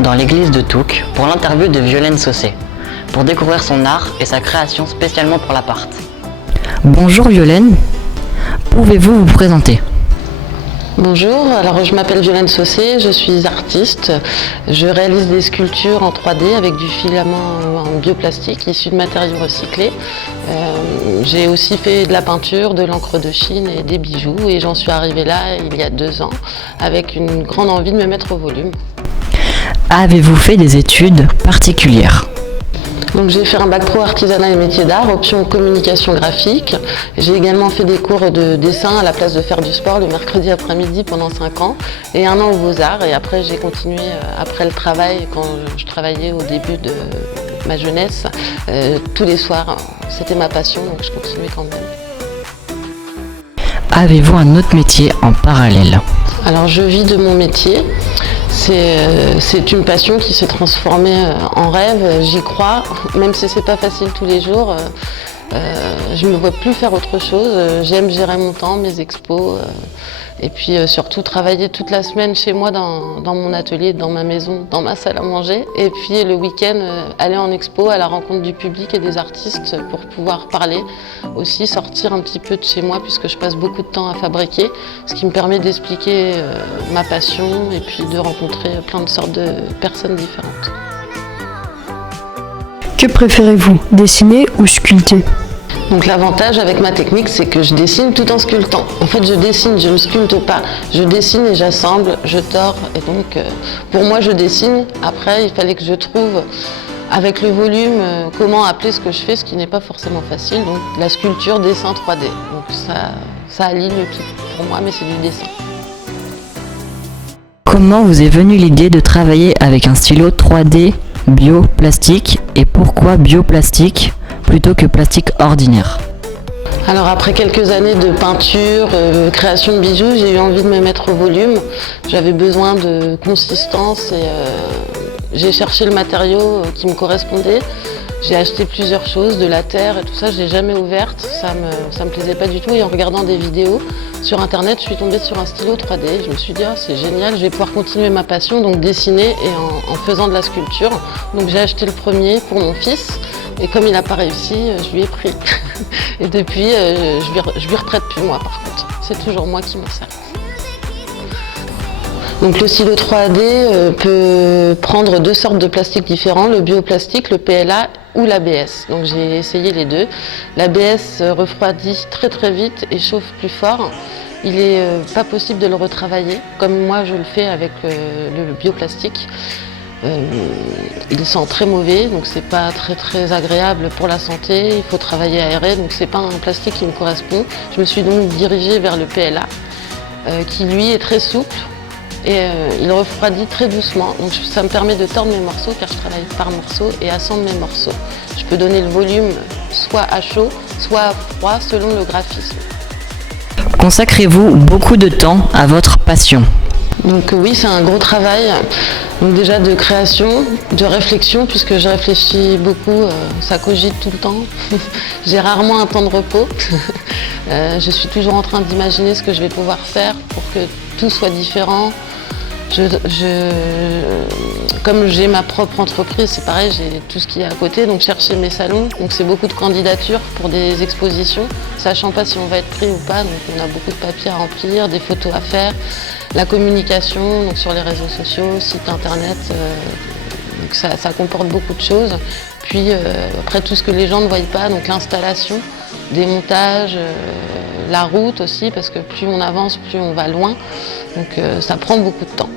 dans l'église de Touques pour l'interview de Violaine Saucé, pour découvrir son art et sa création spécialement pour l'appart. Bonjour Violaine, pouvez-vous vous présenter ? Bonjour, alors je m'appelle Violaine Saucé, je suis artiste. Je réalise des sculptures en 3D avec du filament en bioplastique issu de matériaux recyclés. J'ai aussi fait de la peinture, de l'encre de Chine et des bijoux et j'en suis arrivée là il y a 2 ans avec une grande envie de me mettre au volume. Avez-vous fait des études particulières ? Donc j'ai fait un bac pro artisanat et métiers d'art, option communication graphique. J'ai également fait des cours de dessin à la place de faire du sport le mercredi après-midi pendant 5 ans et 1 an aux Beaux-Arts. Et après j'ai continué après le travail, quand je travaillais au début de ma jeunesse, tous les soirs. C'était ma passion, donc je continuais quand même. Avez-vous un autre métier en parallèle ? Alors je vis de mon métier. C'est une passion qui s'est transformée en rêve, j'y crois, même si c'est pas facile tous les jours. Je me vois plus faire autre chose. J'aime gérer mon temps, mes expos, et puis surtout travailler toute la semaine chez moi dans mon atelier, dans ma maison, dans ma salle à manger. Et puis le week-end, aller en expo à la rencontre du public et des artistes pour pouvoir parler. Aussi sortir un petit peu de chez moi puisque je passe beaucoup de temps à fabriquer, ce qui me permet d'expliquer ma passion et puis de rencontrer plein de sortes de personnes différentes. Que préférez-vous, dessiner ou sculpter ? Donc l'avantage avec ma technique, c'est que je dessine tout en sculptant. En fait, je dessine, je ne sculpte pas. Je dessine et j'assemble, je tords. Et donc, pour moi, je dessine. Après, il fallait que je trouve, avec le volume, comment appeler ce que je fais, ce qui n'est pas forcément facile. Donc la sculpture, dessin 3D. Donc ça allie le tout pour moi, mais c'est du dessin. Comment vous est venue l'idée de travailler avec un stylo 3D bioplastique et pourquoi bioplastique plutôt que plastique ordinaire ? Alors après quelques années de peinture, création de bijoux, j'ai eu envie de me mettre au volume. J'avais besoin de consistance et j'ai cherché le matériau qui me correspondait. J'ai acheté plusieurs choses, de la terre et tout ça, je l'ai jamais ouverte, ça me plaisait pas du tout. Et en regardant des vidéos sur internet, je suis tombée sur un stylo 3D. Je me suis dit, oh, c'est génial, je vais pouvoir continuer ma passion, donc dessiner et en faisant de la sculpture. Donc j'ai acheté le premier pour mon fils et comme il n'a pas réussi, je lui ai pris. Et depuis, je lui reprête plus moi par contre, c'est toujours moi qui m'en sers. Donc le stylo 3D peut prendre 2 sortes de plastiques différents, le bioplastique, le PLA ou l'ABS. Donc j'ai essayé les 2. L'ABS refroidit très très vite et chauffe plus fort. Il n'est pas possible de le retravailler, comme moi je le fais avec le bioplastique. Il sent très mauvais, donc c'est pas très très agréable pour la santé. Il faut travailler aéré, donc c'est pas un plastique qui me correspond. Je me suis donc dirigée vers le PLA, qui lui est très souple. Et il refroidit très doucement, donc ça me permet de tordre mes morceaux car je travaille par morceaux et assemble mes morceaux. Je peux donner le volume soit à chaud, soit à froid selon le graphisme. Consacrez-vous beaucoup de temps à votre passion ? Donc oui, c'est un gros travail, donc déjà de création, de réflexion, puisque je réfléchis beaucoup, ça cogite tout le temps. J'ai rarement un temps de repos. Je suis toujours en train d'imaginer ce que je vais pouvoir faire pour que tout soit différent. Comme j'ai ma propre entreprise, c'est pareil, j'ai tout ce qui est à côté, donc chercher mes salons. Donc c'est beaucoup de candidatures pour des expositions, sachant pas si on va être pris ou pas. Donc on a beaucoup de papiers à remplir, des photos à faire, la communication, donc sur les réseaux sociaux, site internet. Donc ça comporte beaucoup de choses. Puis après tout ce que les gens ne voient pas, donc l'installation, des montages, la route aussi, parce que plus on avance, plus on va loin. Donc ça prend beaucoup de temps.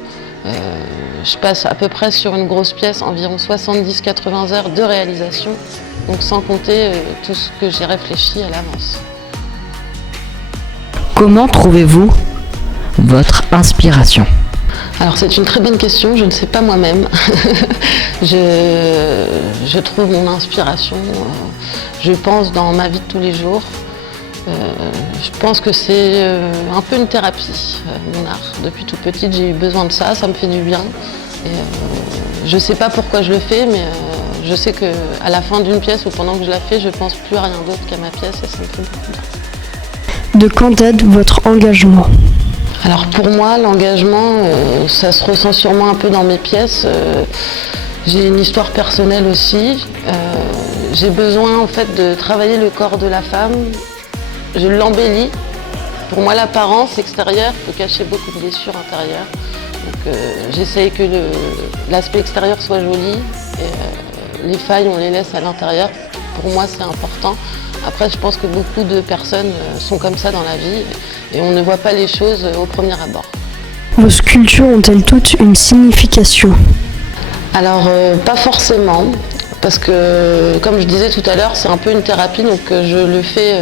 Je passe à peu près sur une grosse pièce environ 70-80 heures de réalisation, donc sans compter tout ce que j'ai réfléchi à l'avance. Comment trouvez-vous votre inspiration ? Alors c'est une très bonne question, je ne sais pas moi-même. je trouve mon inspiration, je pense dans ma vie de tous les jours. Je pense que c'est un peu une thérapie, mon art. Depuis toute petite, j'ai eu besoin de ça, ça me fait du bien. Et, je ne sais pas pourquoi je le fais, mais je sais qu'à la fin d'une pièce ou pendant que je la fais, je ne pense plus à rien d'autre qu'à ma pièce et ça me fait beaucoup de bien. De quand date votre engagement ? Alors pour moi, l'engagement, ça se ressent sûrement un peu dans mes pièces. J'ai une histoire personnelle aussi. J'ai besoin en fait de travailler le corps de la femme. Je l'embellis. Pour moi, l'apparence extérieure peut cacher beaucoup de blessures intérieures. Donc j'essaye que l'aspect extérieur soit joli. Et, les failles, on les laisse à l'intérieur. Pour moi, c'est important. Après, je pense que beaucoup de personnes sont comme ça dans la vie et on ne voit pas les choses au premier abord. Vos sculptures ont-elles toutes une signification? Alors, pas forcément, parce que, comme je disais tout à l'heure, c'est un peu une thérapie, donc je le fais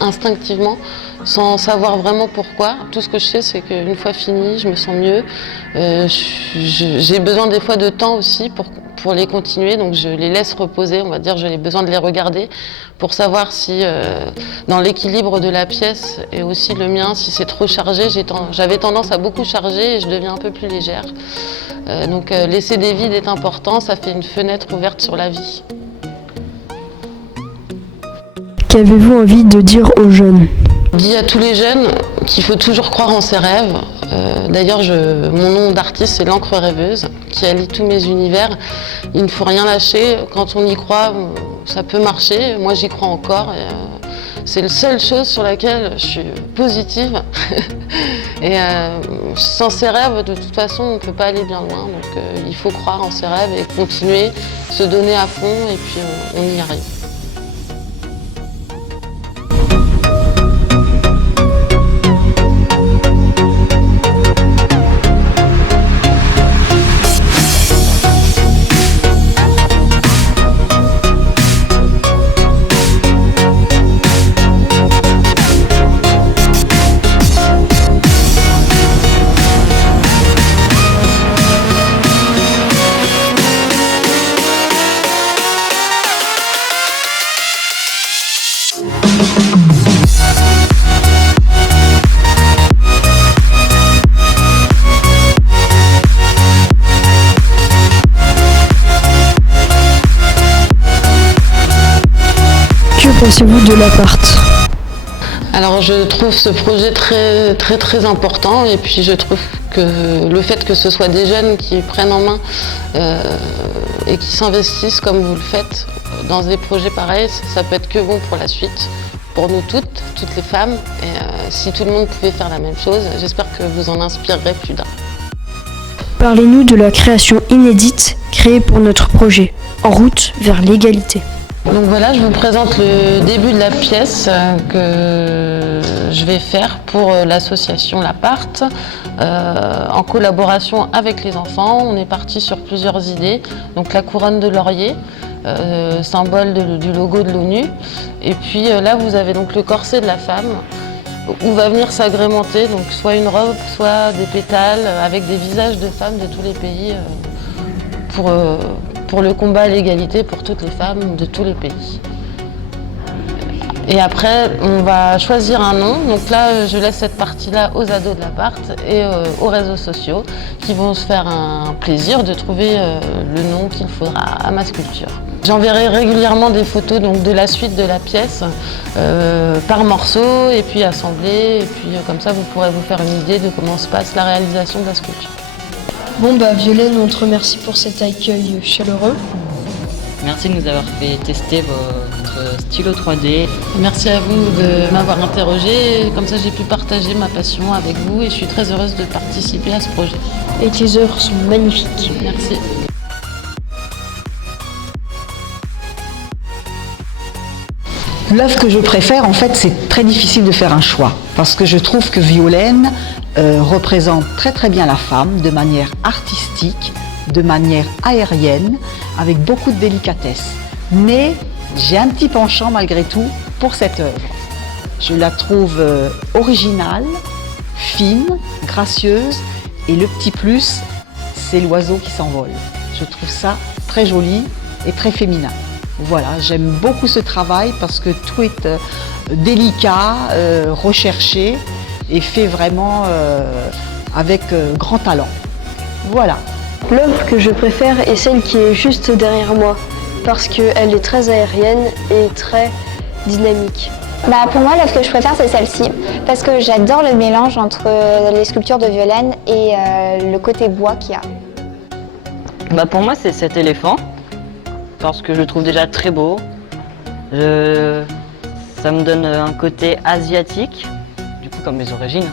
instinctivement, sans savoir vraiment pourquoi. Tout ce que je sais, c'est qu'une fois fini, je me sens mieux. J'ai besoin des fois de temps aussi pour les continuer, donc je les laisse reposer, on va dire, j'ai besoin de les regarder pour savoir si dans l'équilibre de la pièce et aussi le mien, si c'est trop chargé, j'avais tendance à beaucoup charger et je deviens un peu plus légère. Donc laisser des vides est important, ça fait une fenêtre ouverte sur la vie. Qu'avez-vous envie de dire aux jeunes? Je dis à tous les jeunes qu'il faut toujours croire en ses rêves. D'ailleurs, mon nom d'artiste, c'est l'encre rêveuse, qui allie tous mes univers. Il ne faut rien lâcher. Quand on y croit, ça peut marcher. Moi, j'y crois encore. C'est la seule chose sur laquelle je suis positive. Et sans ses rêves, de toute façon, on ne peut pas aller bien loin. Donc, il faut croire en ses rêves et continuer, se donner à fond, et puis on y arrive. Que pensez-vous de l'appart? Alors je trouve ce projet très important et puis je trouve que le fait que ce soit des jeunes qui prennent en main et qui s'investissent comme vous le faites dans des projets pareils, ça peut être que bon pour la suite, pour nous toutes les femmes. Et si tout le monde pouvait faire la même chose, j'espère que vous en inspirerez plus d'un. Parlez-nous de la création inédite créée pour notre projet, En route vers l'égalité. Donc voilà, je vous présente le début de la pièce que je vais faire pour l'association L'Appart en collaboration avec les enfants. On est parti sur plusieurs idées. Donc la couronne de laurier, symbole du logo de l'ONU. Et puis là, vous avez donc le corset de la femme où va venir s'agrémenter donc soit une robe, soit des pétales avec des visages de femmes de tous les pays pour le combat à l'égalité pour toutes les femmes de tous les pays. Et après, on va choisir un nom. Donc là, je laisse cette partie-là aux ados de l'appart et aux réseaux sociaux qui vont se faire un plaisir de trouver le nom qu'il faudra à ma sculpture. J'enverrai régulièrement des photos donc, de la suite de la pièce par morceaux et puis assemblées. Et puis comme ça, vous pourrez vous faire une idée de comment se passe la réalisation de la sculpture. Bon Violaine, on te remercie pour cet accueil chaleureux. Merci de nous avoir fait tester votre stylo 3D. Merci à vous de m'avoir interrogée. Comme ça, j'ai pu partager ma passion avec vous et je suis très heureuse de participer à ce projet. Et tes œuvres sont magnifiques. Merci. L'œuvre que je préfère, en fait, c'est très difficile de faire un choix parce que je trouve que Violaine représente très bien la femme de manière artistique, de manière aérienne, avec beaucoup de délicatesse. Mais j'ai un petit penchant malgré tout pour cette œuvre. Je la trouve originale, fine, gracieuse et le petit plus, c'est l'oiseau qui s'envole. Je trouve ça très joli et très féminin. Voilà, j'aime beaucoup ce travail parce que tout est délicat, recherché et fait vraiment avec grand talent. Voilà. L'œuvre que je préfère est celle qui est juste derrière moi parce qu'elle est très aérienne et très dynamique. Pour moi, l'œuvre que je préfère, c'est celle-ci, parce que j'adore le mélange entre les sculptures de Violaine et le côté bois qu'il y a. Pour moi, c'est cet éléphant, parce que je le trouve déjà très beau. Ça me donne un côté asiatique, du coup comme mes origines.